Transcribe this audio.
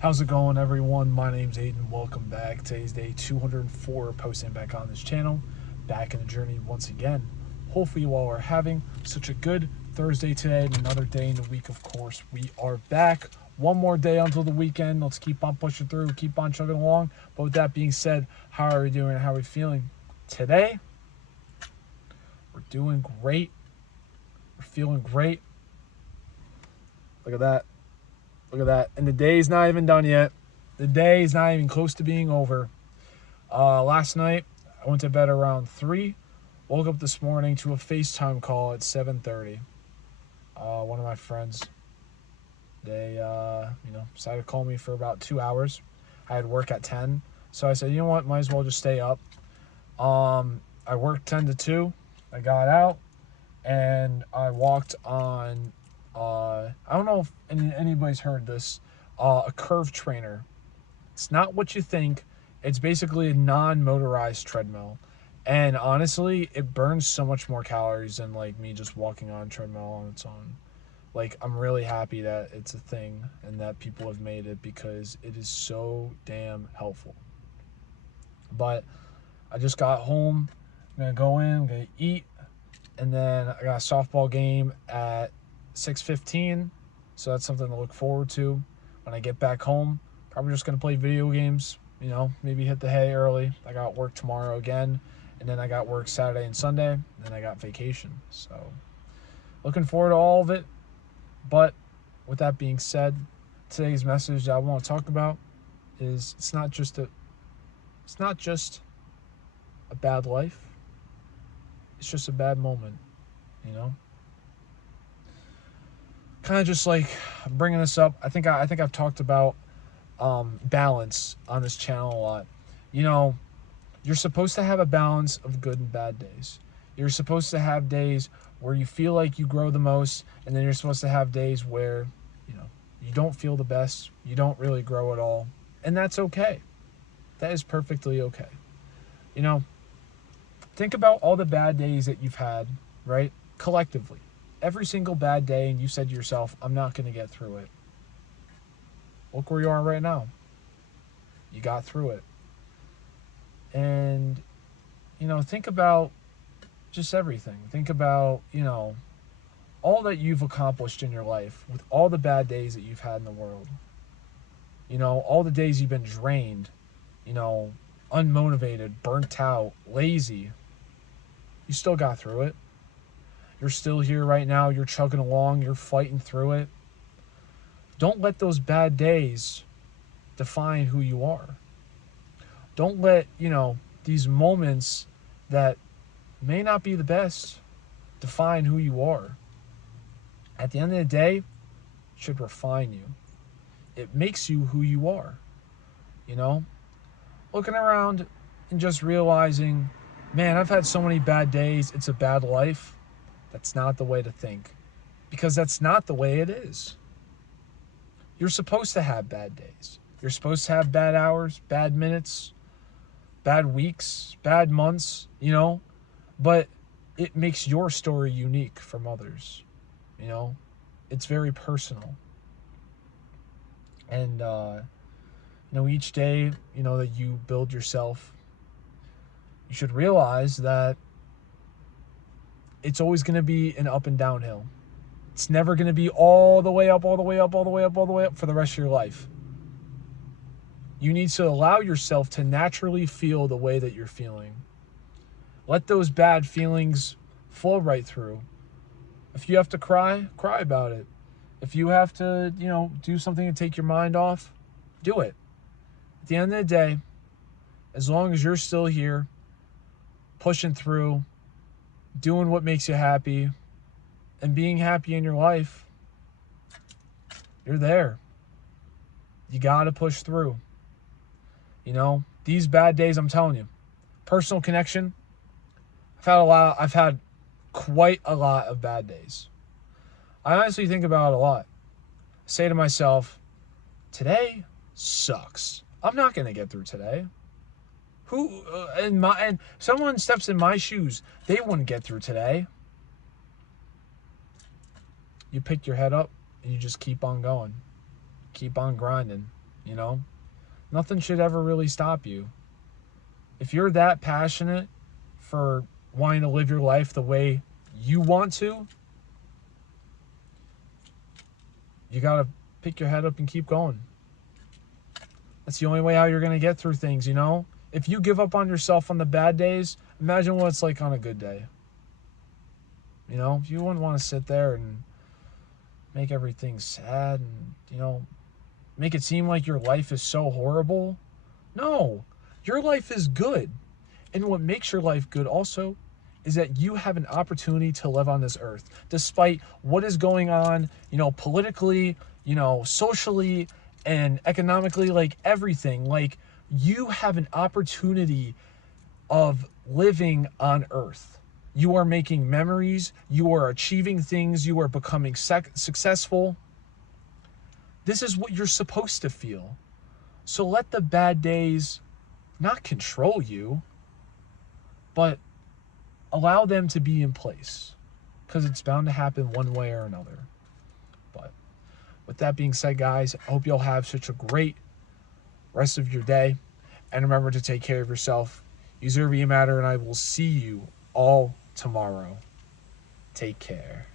How's it going, everyone? My name's Aiden. Welcome back. Today's day 204, posting back on this channel. Back in the journey once again. Hopefully, you all are having such a good Thursday today and another day in the week, of course. We are back. One more day until the weekend. Let's keep on pushing through, keep on chugging along. But with that being said, how are we doing? How are we feeling? Today, we're doing great. We're feeling great. Look at that. Look at that. And the day's not even done yet. The day is not even close to being over. Last night, I went to bed around 3. Woke up this morning to a FaceTime call at 7:30. One of my friends, they, decided to call me for about 2 hours. I had work at 10. So I said, you know what, might as well just stay up. I worked 10 to 2. I got out, and I walked on I don't know if anybody's heard this, a curve trainer. It's not what you think. It's basically a non-motorized treadmill. And honestly, it burns so much more calories than like me just walking on a treadmill on its own. Like, I'm really happy that it's a thing and that people have made it because it is so damn helpful. But I just got home. I'm going to go in, I'm going to eat, and then I got a softball game at 6:15, so that's something to look forward to when I get back home. Probably just gonna play video games, maybe hit the hay early. I got work tomorrow again, and then I got work Saturday and Sunday, and then I got vacation. So looking forward to all of it. But with that being said, today's message that I want to talk about is it's not just a bad life. It's just a bad moment, you know. Kind of just like bringing this up. I think I've talked about balance on this channel a lot. You're supposed to have a balance of good and bad days. You're supposed to have days where you feel like you grow the most, and then you're supposed to have days where you don't feel the best. You don't really grow at all, and that's okay. That is perfectly okay. Think about all the bad days that you've had, right? Collectively. Every single bad day, and you said to yourself, I'm not going to get through it. Look where you are right now. You got through it. And, think about just everything. Think about, all that you've accomplished in your life with all the bad days that you've had in the world. All the days you've been drained, unmotivated, burnt out, lazy. You still got through it. You're still here right now. You're chugging along. You're fighting through it. Don't let those bad days define who you are. Don't let, these moments that may not be the best define who you are. At the end of the day, it should refine you. It makes you who you are. Looking around and just realizing, man, I've had so many bad days. It's a bad life. That's not the way to think, because that's not the way it is. You're supposed to have bad days. You're supposed to have bad hours, bad minutes, bad weeks, bad months, but it makes your story unique from others. It's very personal. And, each day, that you build yourself, you should realize that it's always going to be an up and downhill. It's never going to be all the way up, all the way up, all the way up, all the way up for the rest of your life. You need to allow yourself to naturally feel the way that you're feeling. Let those bad feelings flow right through. If you have to cry, cry about it. If you have to, do something to take your mind off, do it. At the end of the day, as long as you're still here, pushing through, doing what makes you happy, and being happy in your life, you're there. You got to push through. These bad days, I'm telling you, personal connection, I've had quite a lot of bad days. I honestly think about it a lot. I say to myself, today sucks. I'm not going to get through today. And someone steps in my shoes, they wouldn't get through today. You pick your head up and you just keep on going. Keep on grinding, you know? Nothing should ever really stop you. If you're that passionate for wanting to live your life the way you want to, you got to pick your head up and keep going. That's the only way how you're going to get through things, you know? If you give up on yourself on the bad days, imagine what it's like on a good day. You know, you wouldn't want to sit there and make everything sad and, you know, make it seem like your life is so horrible. No, your life is good. And what makes your life good also is that you have an opportunity to live on this earth, despite what is going on, you know, politically, you know, socially and economically, like everything. Like, you have an opportunity of living on earth. You are making memories, you are achieving things, you are becoming successful. This is what you're supposed to feel. So let the bad days not control you, but allow them to be in place, because it's bound to happen one way or another. But with that being said, guys, I hope you'll have such a great rest of your day. And remember to take care of yourself. Use Urbi Matter, and I will see you all tomorrow. Take care.